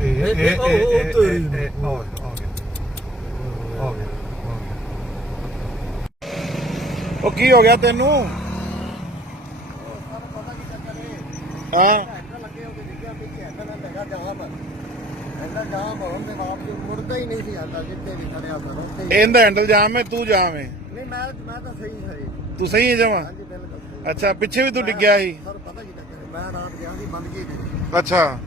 Eh, eh, eh, eh, eh, eh, eh, eh, ovvio, ovvio. Ovvio, ovvio. Ok, io che ha tenu? Eh? ਇਹਦਾ handle ਜਾਵੇਂ ਤੂੰ ਜਾਵੇਂ ਨਹੀਂ ਮੈਂ ਮੈਂ ਤਾਂ ਸਹੀ ਸਹੀ ਤੂੰ ਸਹੀ ਹੈ ਹਾਂਜੀ ਬਿਲਕੁਲ ਅੱਛਾ ਪਿੱਛੇ ਵੀ ਤੂੰ ਡਿੱਗਿਆ ਸੀ ਸਰ ਪਤਾ ਕੀ ਕਰੇ ਮੈਂ ਰਾਤ ਗਿਆ ਸੀ ਬੰਦ ਕੀ ਅੱਛਾ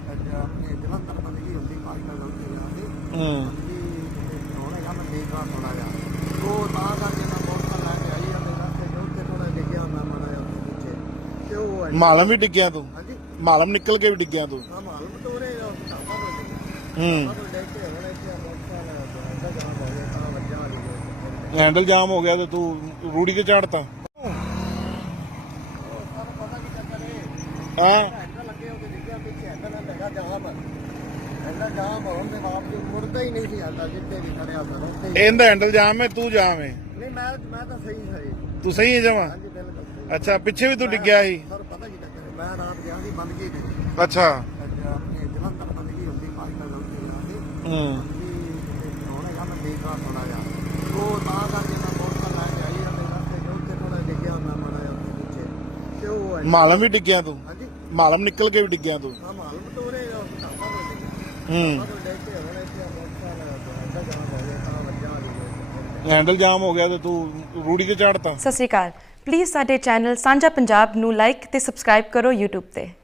ਮਾਲਮ ਵੀ ਡਿੱਗਿਆ ਤੂੰ ਹਾਂਜੀ ਮਾਲਮ ਨਿਕਲ ਕੇ ਵੀ ਡਿੱਗਿਆ ਤੂੰ ਹਾਂ ਮਾਲਮ ਤੋਰੇ ਹੂੰ ਹੈਂਡਲ ਜਾਮ ਹੋ ਗਿਆ ਤੇ ਤੂੰ ਰੂੜੀ ਤੇ ਚੜਤਾ ਹਾਂ ਹੈਂਡਲ ਲੱਗੇ ਹੋ ਕੇ ਡਿੱਗਿਆ ਪਿੱਛੇ ਹੈਂਡਲ ਹੈਗਾ ਜਾਮ ਇਹਦਾ ਹੈਂਡਲ ਜਾਮ ਹੈ ਤੂੰ ਜਾਮ ਹੈ ਨਹੀਂ ਮੈਂ ਮੈਂ ਤਾਂ ਸਹੀ ਸਹੀ ਤੂੰ ਸਹੀ ਹੈ ਜਮਾ ਅੱਛਾ ਪਿੱਛੇ ਵੀ ਤੂੰ ਡਿੱਗਿਆ ਸੀ ਅੱਛਾ ਮਾਲਮ ਵੀ ਡਿੱਗਿਆ ਤੂੰ ਮਾਲਮ ਨਿਕਲ ਕੇ ਵੀ ਡਿੱਗਿਆ ਤੂੰ ਮਾਲਮ ਤੋਰੇ ਹੈਂਡਲ ਜਾਮ ਹੋ ਗਿਆ ਤੇ ਤੂੰ ਰੂੜੀ ਤੇ ਚੜਤਾ ਸਸਿਕਾਰ ਪਲੀਜ਼ ਸਾਡੇ ਚੈਨਲ ਸਾਂਝਾ ਪੰਜਾਬ ਨੂੰ ਲਾਈਕ ਤੇ ਸਬਸਕ੍ਰਾਈਬ ਕਰੋ YouTube ਤੇ